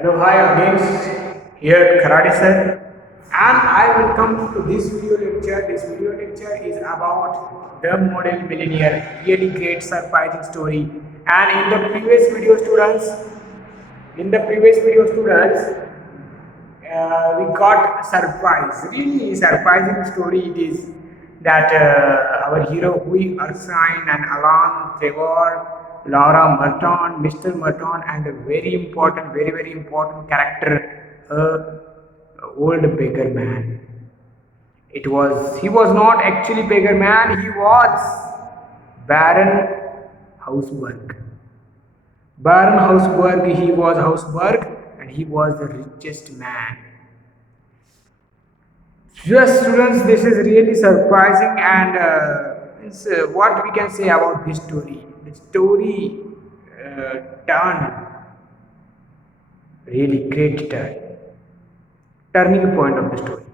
Hello, hi again. Here Karate sir, and I will come to this video lecture. This video lecture is about the model millionaire. Really great, surprising story. And in the previous video, students, we got surprise. Really surprising story it is that our hero Hui Erskine and Alan Trevor, Laura Merton, Mr. Merton, and a very important, very important character, old beggar man. He was not actually beggar man. He was Baron Hausberg. Baron Hausberg. He was Hausberg, and he was the richest man. Yes, students, this is really surprising, and what we can say about this story. The story turned really great turning point of the story.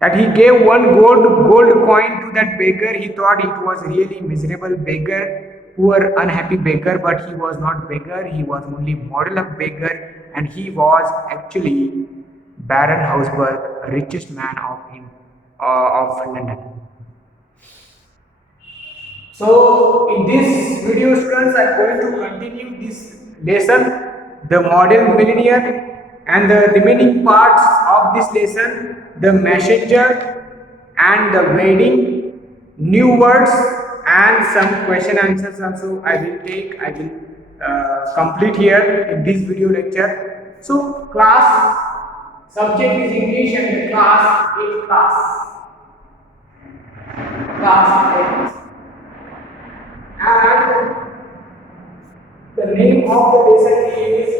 That he gave one gold coin to that beggar. He thought it was really miserable beggar, poor, unhappy beggar, but he was not beggar. He was only model of beggar, and he was actually Baron Hausberg, richest man of London. So in this video, students, I am going to continue this lesson, the model millionaire, and the remaining parts of this lesson, the messenger and the wedding, new words, and some question answers also I will complete here in this video lecture. So class subject is English and the class is class 8. And the name of the lesson is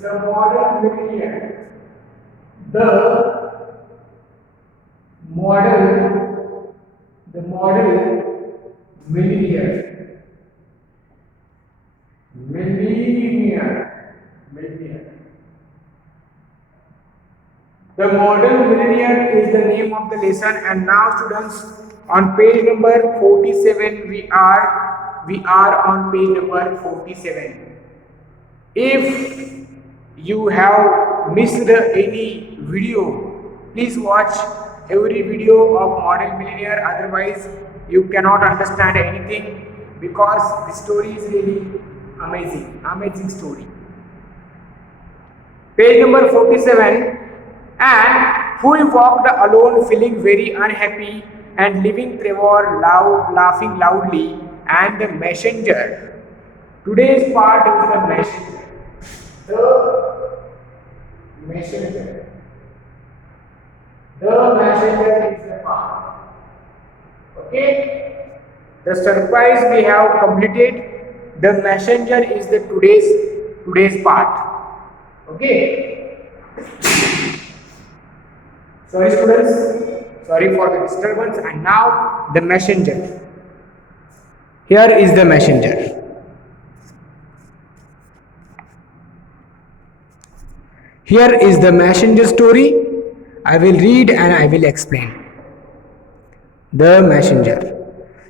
the model millionaire. The model millionaire. Millionaire. The model millionaire is the name of the lesson, and now students, on page number 47 we are on page number 47. If you have missed any video, please watch every video of model millionaire, otherwise you cannot understand anything, because the story is really amazing story. Page number 47. And Hui walked alone, feeling very unhappy, and leaving Trevor laughing loudly, and the messenger. Today's part is the messenger. The messenger. The messenger is the part. Okay? The surprise we have completed. The messenger is the today's part. Okay? Sorry students, sorry for the disturbance. And now the messenger. Here is the messenger. Here is the messenger story. I will read and I will explain. The messenger.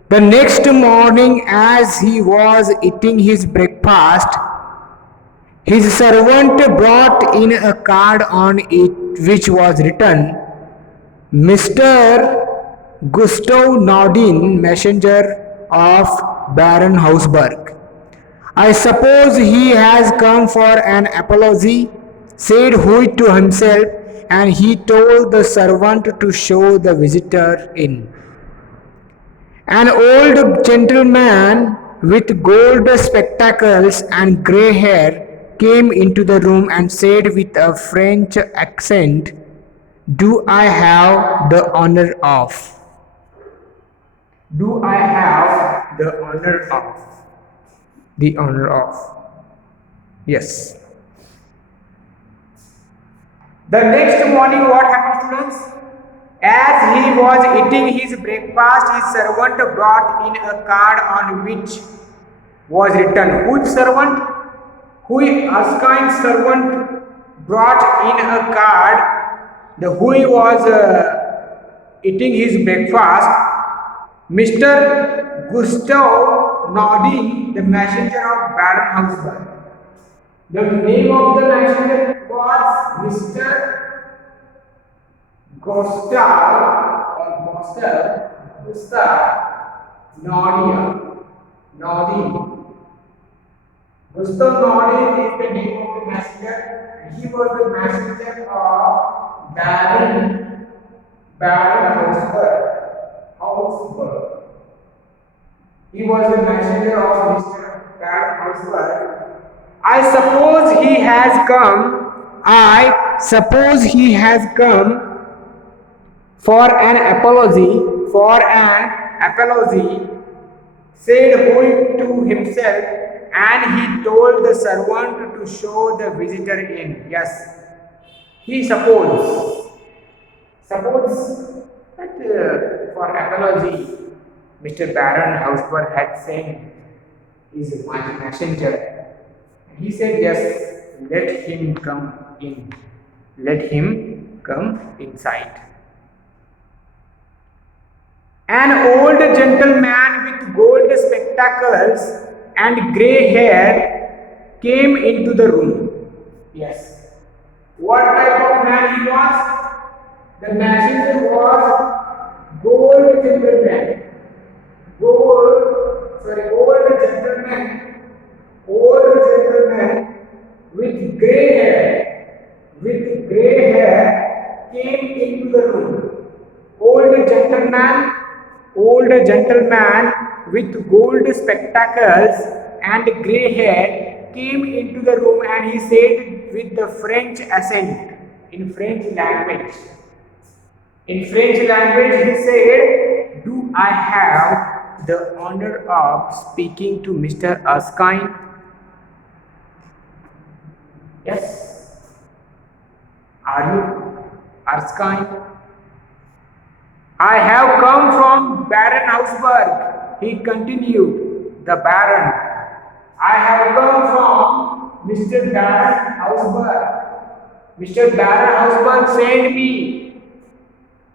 The next morning, as he was eating his breakfast, his servant brought in a card on it which was written, Mr. Gustav Nordin, messenger of Baron Hausberg. I suppose he has come for an apology, said Hui to himself, and he told the servant to show the visitor in. An old gentleman with gold spectacles and grey hair came into the room and said with a French accent, Do I have the honor of? Do I have the honor of? The honor of. Yes. The next morning, what happened, students? As he was eating his breakfast, his servant brought in a card on which was written. Which servant? Hui Erskine's servant brought in a card. The Hui was eating his breakfast. Mr. Gustav Nordin, the messenger of Baron Hausberg. The name of the messenger was Mr. Gustav Nordin. Gustav Nordin is the name of the messenger. He was the messenger of Baron Hausberg. He was the messenger of Mr. Baron Hausberg. I suppose he has come for an apology, said Hoyt to himself, and he told the servant to show the visitor in. Yes, he supposed that for apology, Mr. Baron Hausberg had sent his messenger. He said, yes, let him come in. Let him come inside. An old gentleman with gold spectacles and grey hair came into the room. Yes. What type of man he was? The messenger was old gentleman with grey hair came into the room. Old gentleman with gold spectacles and grey hair came into the room, and he said with the French accent, in French language. In French language, he said, "Do I have the honor of speaking to Mr. Erskine?" Yes. Are you Erskine? I have come from Baron Hausberg, he continued. The Baron. I have come from Mr. Baron Hausberg. Mr. Baron Hausberg sent me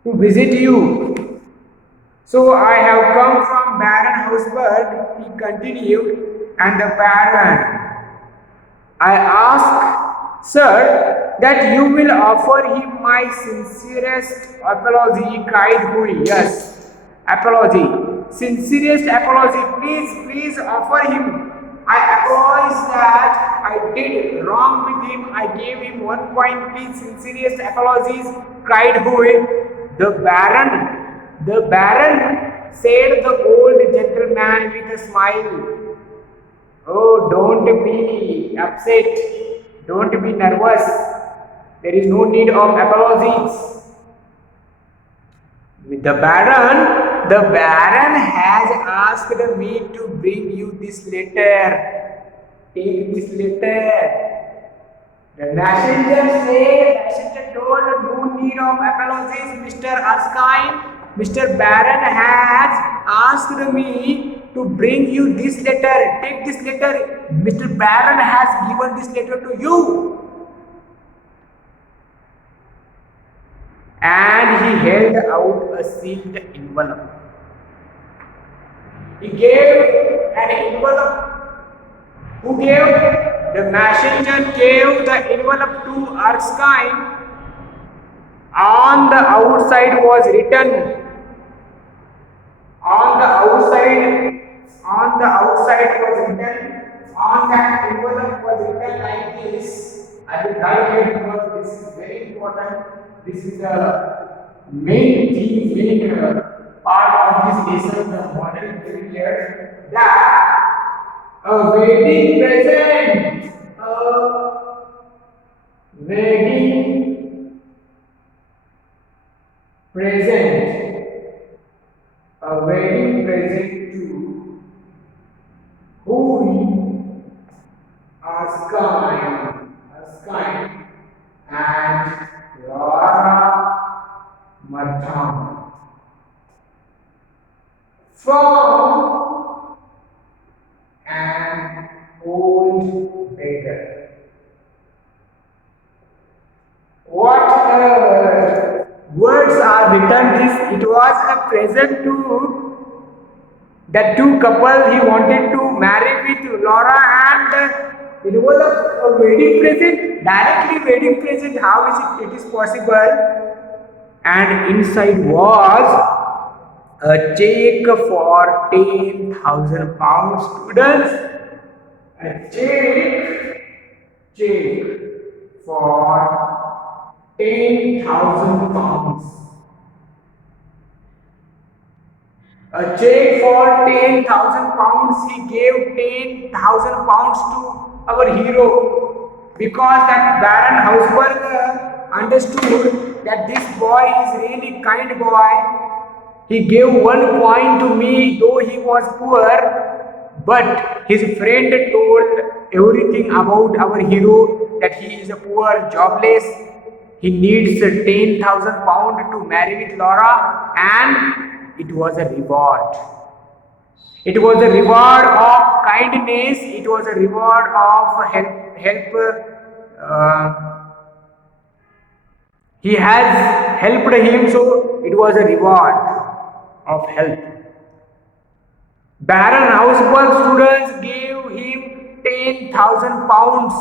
to visit you. So I have come from Baron Hausberg, he continued, and the Baron. I ask, sir, that you will offer him my sincerest apology, cried Hui. Yes, apology. Sincerest apology. Please offer him. I apologize that I did wrong with him. I gave him 1 point. Please, sincerest apologies, cried Hui. The Baron, said the old gentleman with a smile. Oh, don't be upset. Don't be nervous. There is no need of apologies. The Baron has asked me to bring you this letter. Take this letter. The messenger told no need of apologies, Mr. Erskine. Mr. Baron has asked me to bring you this letter. Take this letter. Mr. Baron has given this letter to you. And he held out a sealed envelope. He gave an envelope. Who gave? The messenger gave the envelope to Erskine. On the outside was written. On that envelope was written like this. I will write here because this is very important. This is the main part of this lesson, the modern career, that a wedding present, to who Erskine and Laura Martham from an old beggar. What words are written? It was a present to the two couple he wanted to marry with, Laura and envelope a wedding present, directly wedding present. How is it is possible? And inside was a check for 10,000 pounds, students. A check for 10,000 pounds. A check for 10,000 pounds. He gave 10,000 pounds to our hero because that Baron Hausberg understood that this boy is really kind boy. He gave 1 coin to me, though he was poor, but his friend told everything about our hero, that he is a poor, jobless. He needs 10,000 pounds to marry with Laura, and it was a reward. It was a reward of kindness. It was a reward of help. He has helped him, so it was a reward of help. Baron Hausberg students gave him 10,000 pounds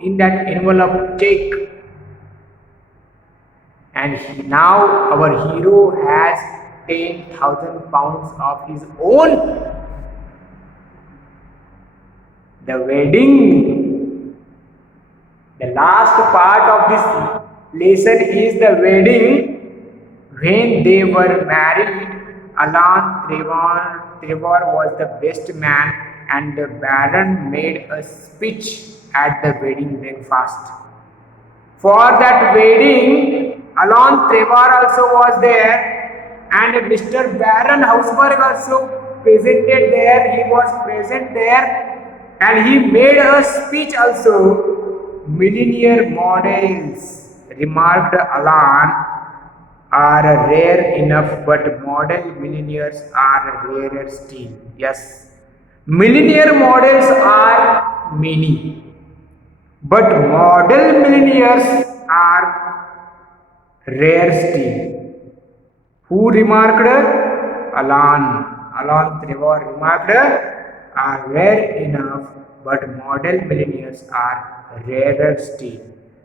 in that envelope check. And now our hero has 10,000 pounds of his own. The wedding. The last part of this lesson is the wedding. When they were married, Alan Trevor was the best man, and the Baron made a speech at the wedding breakfast. For that wedding, Alan Trevor also was there, and Mr. Baron Hausberg also presented there. He was present there, and he made a speech also. Millionaire models, remarked Alan, are rare enough, but model millionaires are rarer still. Yes, millionaire models are many, but model millionaires are rare still. Who remarked? Alan Trevor remarked, are rare enough, but model millionaires are rarer still.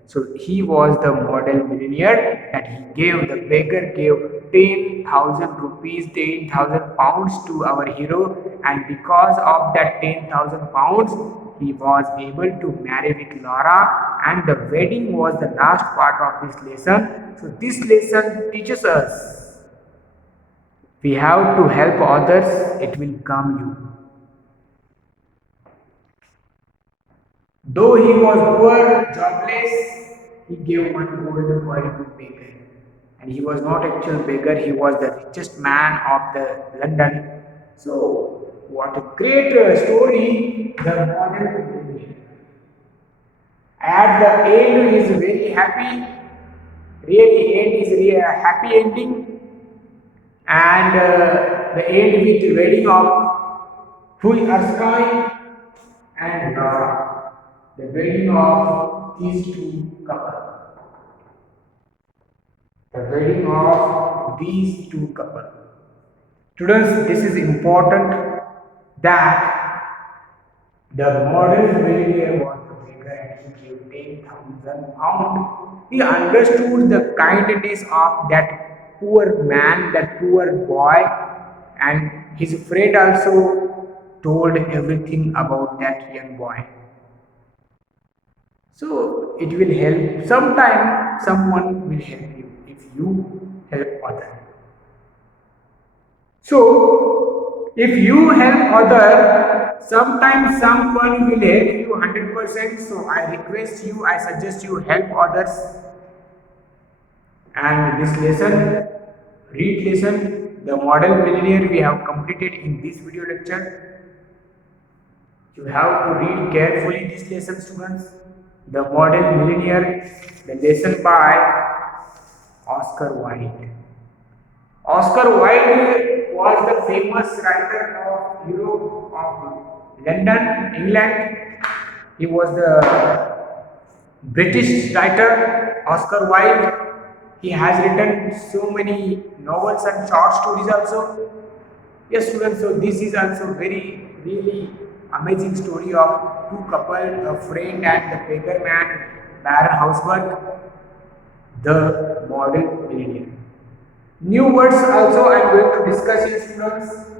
So he was the model millionaire, that he gave, the beggar gave 10,000 rupees, 10,000 pounds to our hero, and because of that 10,000 pounds, he was able to marry with Laura, and the wedding was the last part of this lesson. So this lesson teaches us, we have to help others, it will come you. Though he was poor, jobless, he gave 1 gold coin to beggar. And he was not actual beggar, he was the richest man of the London. So, what a great story, the model. At the end, he is very happy. Really, end is really a happy ending. And the end with the wedding of Hui Erskine and Laura. The wedding of these two couples. The wedding of these two couples. Students, this is important, that the model millionaire was the beggar and he gave 10,000 pounds. He understood the kindness of that poor man, that poor boy, and his friend also told everything about that young boy. So it will help. Sometime someone will help you if you help others. So if you help other, sometimes someone will help you 100%. So I request you, I suggest you help others. And this lesson, read lesson, the model millionaire, we have completed in this video lecture. You have to read carefully this lesson, students. The Model Millionaire, the lesson by Oscar Wilde. Oscar Wilde was the famous writer of Europe, of London, England. He was the British writer, Oscar Wilde. He has written so many novels and short stories also. Yes, students, so this is also very, really amazing story of two couple, a friend and the beggar man, Baron Hausberg, the model millionaire. New words also I am going to discuss here, students,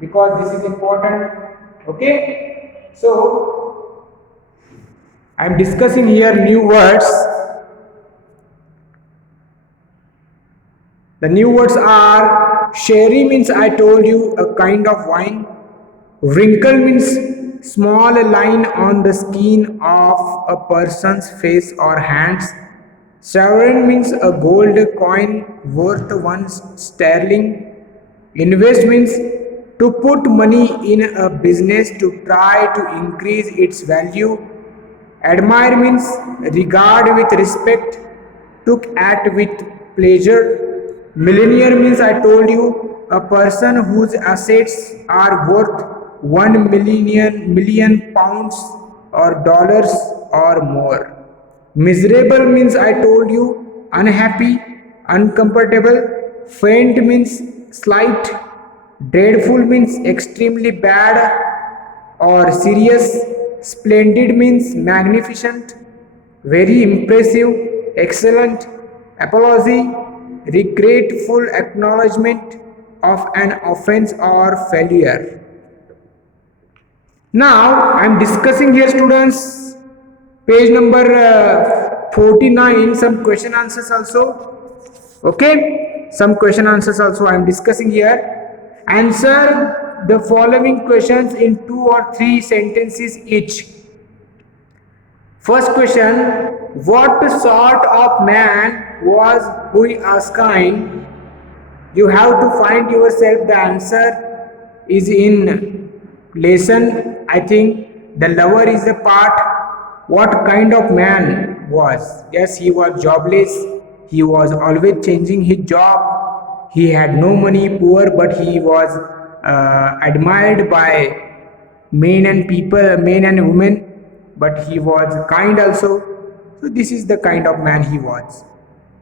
because this is important. Okay, so I am discussing here new words. The new words are sherry means I told you a kind of wine. Wrinkle means small line on the skin of a person's face or hands. Sovereign means a gold coin worth one sterling. Invest means to put money in a business to try to increase its value. Admire means regard with respect, took at with pleasure. Millionaire means I told you a person whose assets are worth 1 million pounds or dollars or more. Miserable means I told you unhappy, uncomfortable. Faint means slight. Dreadful means extremely bad or serious. Splendid means magnificent, very impressive, excellent. Apology, regretful acknowledgement of an offense or failure. Now I am discussing here, students, page number 49, some question answers also. Okay, some question answers also I am discussing here. Answer the following questions in 2 or 3 sentences each. First question, what sort of man was Hui Erskine? You have to find yourself. The answer is in lesson. I think the lover is the part. What kind of man was? Yes, he was jobless. He was always changing his job. He had no money, poor, but he was admired by men and people, men and women. But he was kind also. So this is the kind of man he was.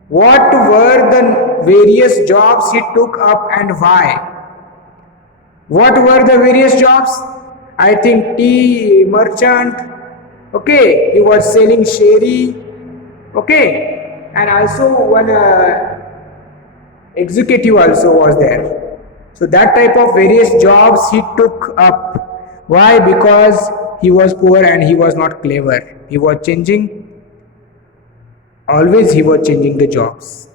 What were the various jobs he took up and why? What were the various jobs? I think tea merchant. Okay, he was selling sherry. Okay, and also one executive also was there. So that type of various jobs he took up. Why? Because he was poor and he was not clever. He was changing, always he was changing the jobs.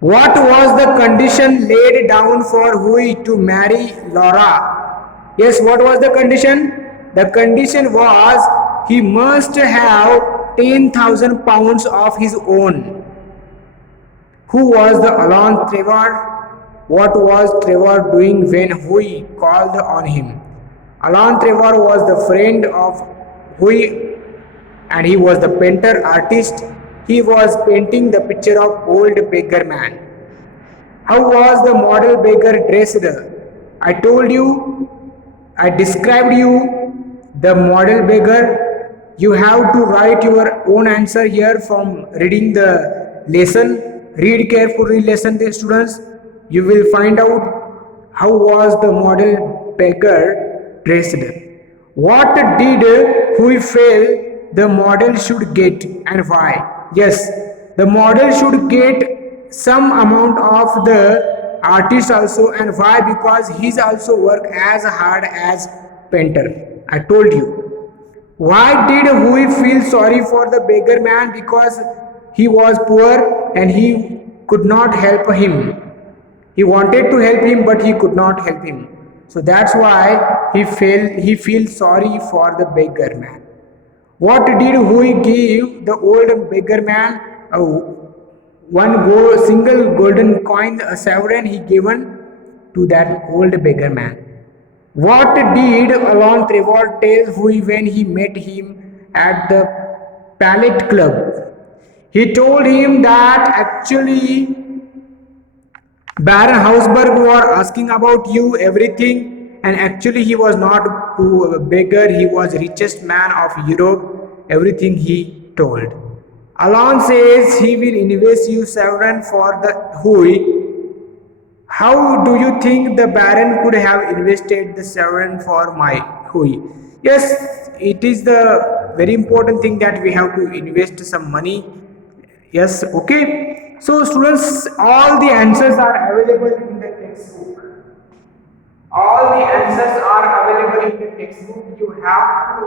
What was the condition laid down for Hui to marry Laura? Yes, what was the condition? The condition was he must have 10,000 pounds of his own. Who was the Alan Trevor? What was Trevor doing when Hui called on him? Alan Trevor was the friend of Hui and he was the painter artist. He was painting the picture of old beggar man. How was the model beggar dressed? I told you, I described you the model beggar. You have to write your own answer here from reading the lesson. Read carefully lesson, students. You will find out how was the model beggar dressed. What did Hui feel the model should get and why? Yes, the model should get some amount of the artist also, and why? Because he's also work as hard as painter. I told you. Why did Hui feel sorry for the beggar man? Because he was poor and he could not help him. He wanted to help him but he could not help him. So that's why he feels sorry for the beggar man. What did Hui give the old beggar man? Single golden coin, a sovereign he given to that old beggar man. What did Alan Trevor tell Hui when he met him at the Palette Club? He told him that actually Baron Hausberg was asking about you everything, and actually he was not a beggar, he was richest man of Europe, everything he told. Alan says he will invest you sovereign for the Hui How do you think the baron could have invested the sovereign for my Hui? Yes, it is the very important thing that we have to invest some money. Yes, okay. So students, all the answers are available in the textbook. All the answers are available in the textbook. You have to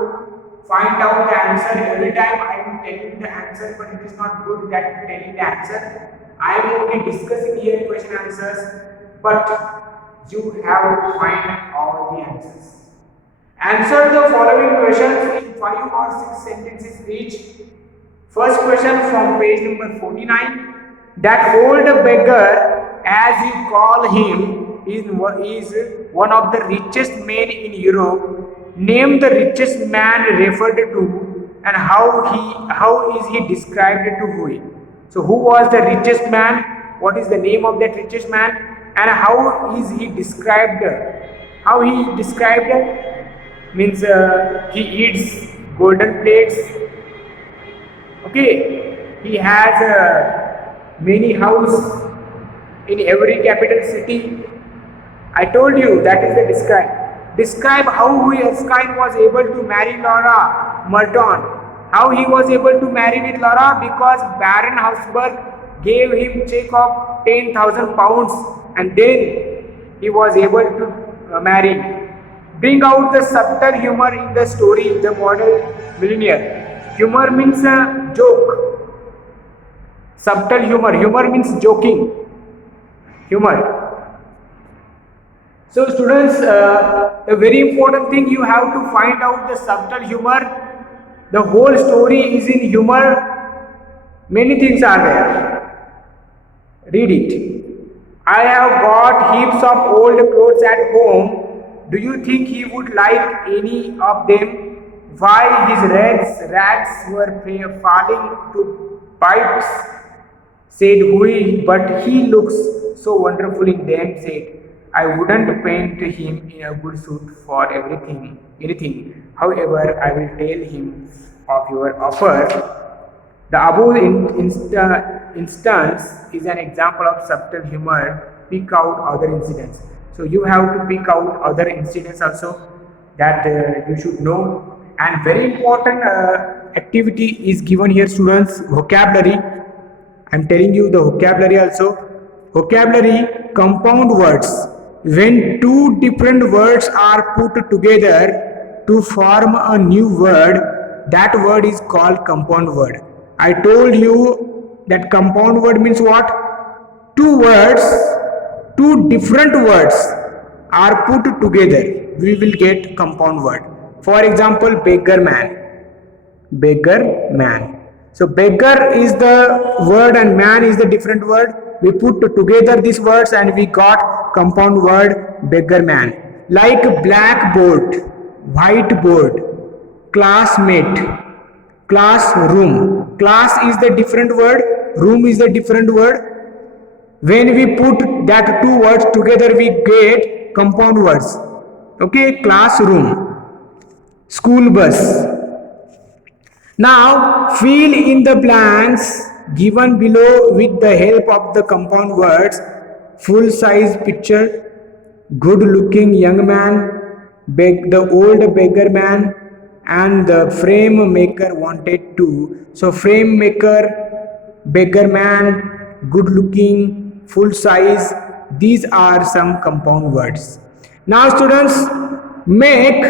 find out the answer. Every time I am telling the answer, but it is not good that I am telling the answer. I am only discussing here question answers, but you have to find all the answers. Answer the following questions in 5 or 6 sentences each. First question from page number 49. That old beggar, as you call him, is one of the richest men in Europe. Name the richest man referred to and how is he described to who? So who was the richest man? What is the name of that richest man? And how is he described? How he described means he eats golden plates. Okay, he has many house in every capital city. I told you that is the describe. Describe how Erskine was able to marry Laura Merton. How he was able to marry with Laura? Because Baron Hausberg gave him check of 10,000 pounds and then he was able to marry. Bring out the subtle humor in the story, The Model Millionaire. Humor means a joke. Subtle humor. Humor means joking. Humor. So students, the very important thing you have to find out the subtle humor. The whole story is in humor. Many things are there. Read it. I have got heaps of old clothes at home. Do you think he would like any of them? Why his rags were falling to pipes, said Hui, but he looks so wonderful in them, said, I wouldn't paint him in a good suit for anything. However, I will tell him of your offer. The above instance is an example of subtle humor. Pick out other incidents. So you have to pick out other incidents also that you should know. And very important activity is given here, students. Vocabulary. I am telling you the vocabulary also. Vocabulary, compound words. When two different words are put together to form a new word, that word is called compound word. I told you that compound word means what? Two words, two different words are put together. We will get compound word. For example, beggar man. Beggar man. So beggar is the word and man is the different word. We put together these words and we got compound word beggar man. Like blackboard, whiteboard, classmate, classroom. Class is the different word, room is the different word. When we put that two words together, we get compound words. Okay, classroom, school bus. Now fill in the blanks given below with the help of the compound words. Full size picture, good looking young man, the old beggar man, and the frame maker wanted to. So frame maker, beggar man, good looking, full size, these are some compound words. Now students, make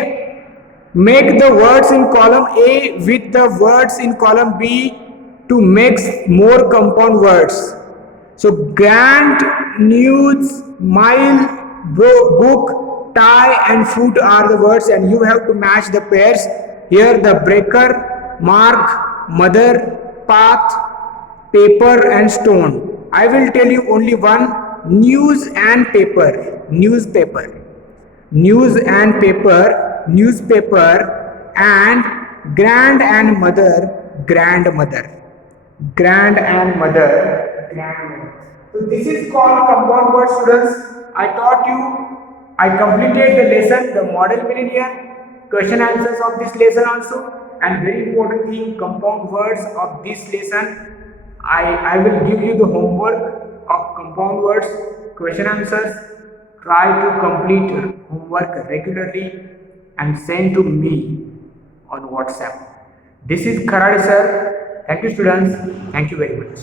the words in column A with the words in column B to make more compound words. So grant, news, mile, book, tie and foot are the words and you have to match the pairs. Here the breaker, mark, mother, path, paper and stone. I will tell you only one, news and paper, newspaper. News and paper, newspaper, and grand and mother, grandmother. Grand and mother, grandmother. So this is called compound word, students. I taught you, I completed the lesson, the model millionaire, question answers of this lesson also, and very important thing, compound words of this lesson. I will give you the homework of compound words. question answers. Try to complete your homework regularly and send to me on WhatsApp. This is Kharade sir. Thank you students. Thank you very much.